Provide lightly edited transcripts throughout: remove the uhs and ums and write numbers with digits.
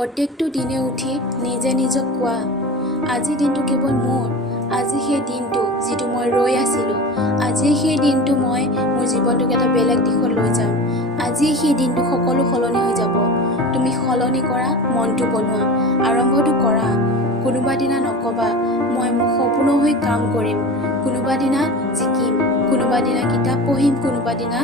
প্ৰত্যেকটো দিনে উঠি নিজে নিজক কোৱা, আজি দিনটো কেৱল মোৰ। আজি সেই দিনটো যিটো মই ৰৈ আছিলোঁ, আজি সেই দিনটো মই মোৰ জীৱনটোক এটা বেলেগ দিশত লৈ যাম। আজি সেই দিনটো সকলো সলনি হৈ যাব। তুমি সলনি কৰা, মনটো বনোৱা, আৰম্ভটো কৰা। কোনোবা দিনা নক'বা মই মোৰ সপোনৰ হৈ কাম কৰিম, কোনোবা দিনা জিকিম, কোনোবা দিনা কিতাপ পঢ়িম, কোনোবা দিনা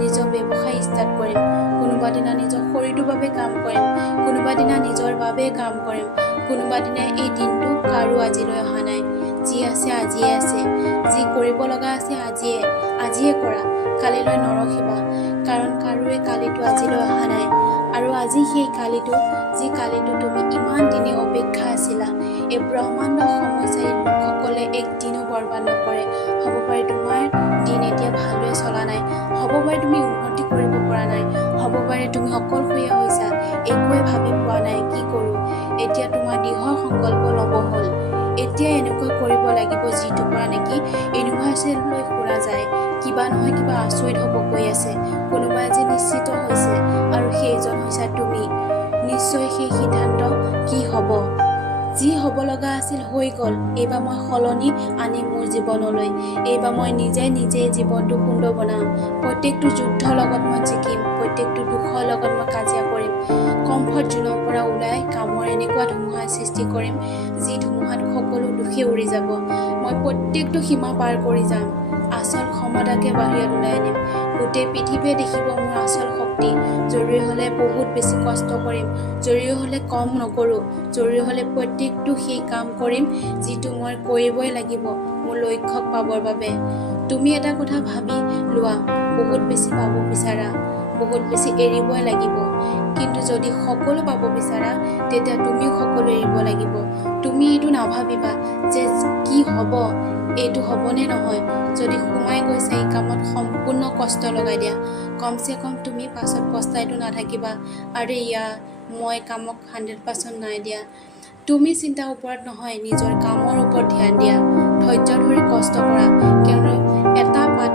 নিজৰ ব্যৱসায় ষ্টাৰ্ট কৰিম, কোনোবা দিনা নিজৰ শৰীৰটোৰ বাবে কাম কৰিম, কোনোবা দিনা নিজৰ বাবে কাম কৰিম, কোনোবা দিনা এই দিনটো কাৰো আজিলৈ অহা নাই। যি আছে আজিয়ে আছে, যি কৰিব লগা আছে আজিয়ে কৰা, কালিলৈ নৰখিবা, কাৰণ কাৰোৱে কালিটো আজিলৈ অহা নাই। আৰু আজি সেই কালিটো, যি কালিটো তুমি ইমান দিনে অপেক্ষা আছিলা, এই ব্ৰহ্মাণ্ড সমস্যাই লোকসকলে একদিনো বৰবাদ নকৰে। হ'ব পাৰে তোমাৰ দিন এতিয়া ভালদৰে চলা নাই, হ'ব পাৰে তুমি উন্নতি কৰিব পৰা নাই, হ'ব পাৰে তুমি অকলশৰীয়া হৈছা, একোৱে ভাবি পোৱা নাই কি কৰোঁ। এতিয়া তোমাৰ দৃঢ় সংকল্প ল'ব হ'ল। এতিয়া এনেকুৱা কৰিব লাগিব যিটোৰ পৰা নেকি ইউনিভাৰ্চেললৈ শুনা যায়, কিবা নহয় কিবা আচৰিত হ'ব গৈ আছে। কোনোবা আজি নিশ্চিত হৈছে আৰু সেইজন হৈছা তুমি। নিশ্চয় সেই সিদ্ধান্ত কি হ'ব? যি হ'ব লগা আছিল হৈ গ'ল। এইবাৰ মই সলনি আনিম মোৰ জীৱনলৈ। এইবাৰ মই নিজে জীৱনটো সুন্দৰ বনাম। প্ৰত্যেকটো যুদ্ধৰ লগত মই জিকিম, প্ৰত্যেকটো দুখৰ লগত মই কাজিয়া কৰিম। কমফৰ্ট জোনৰ পৰা ওলাই কামৰ এনেকুৱা ধুমুহাৰ সৃষ্টি কৰিম, যি ধুমুহাত সকলো দুখে উৰি যাব। মই প্ৰত্যেকটো সীমা পাৰ কৰি যাম, আচল ক্ষমতাকে বাহিৰত ওলাই আনিম। গোটেই পৃথিৱীয়ে দেখিব মোৰ আচল শক্তি। জৰুৰী হ'লে বহুত বেছি কষ্ট কৰিম, জৰুৰী হ'লে কম নকৰোঁ, জৰুৰী হ'লে প্ৰত্যেকটো সেই কাম কৰিম যিটো মই কৰিবই লাগিব মোৰ লক্ষ্যক পাবৰ বাবে। তুমি এটা কথা ভাবি লোৱা, বহুত বেছি পাব বিচাৰা, বহুত বেছি এৰিবই লাগিব। কিন্তু যদি সকলো পাব বিচাৰা, তেতিয়া তুমিও সকলো এৰিব লাগিব। তুমি এইটো নাভাবিবা যে কি হ'ব, এইটো হ'বনে নহয়। যদি সোমাই গৈছা এই কামত সম্পূৰ্ণ কষ্ট লগাই দিয়া, কমচে কম তুমি পাছত পস্তাইতো নাথাকিবা, আৰে মই কামক 100% নাই দিয়া। তুমি চিন্তাৰ ওপৰত নহয়, নিজৰ কামৰ ওপৰত ধ্যান দিয়া। ধৈৰ্য ধৰি কষ্ট কৰা, কিয়নো এটা পাত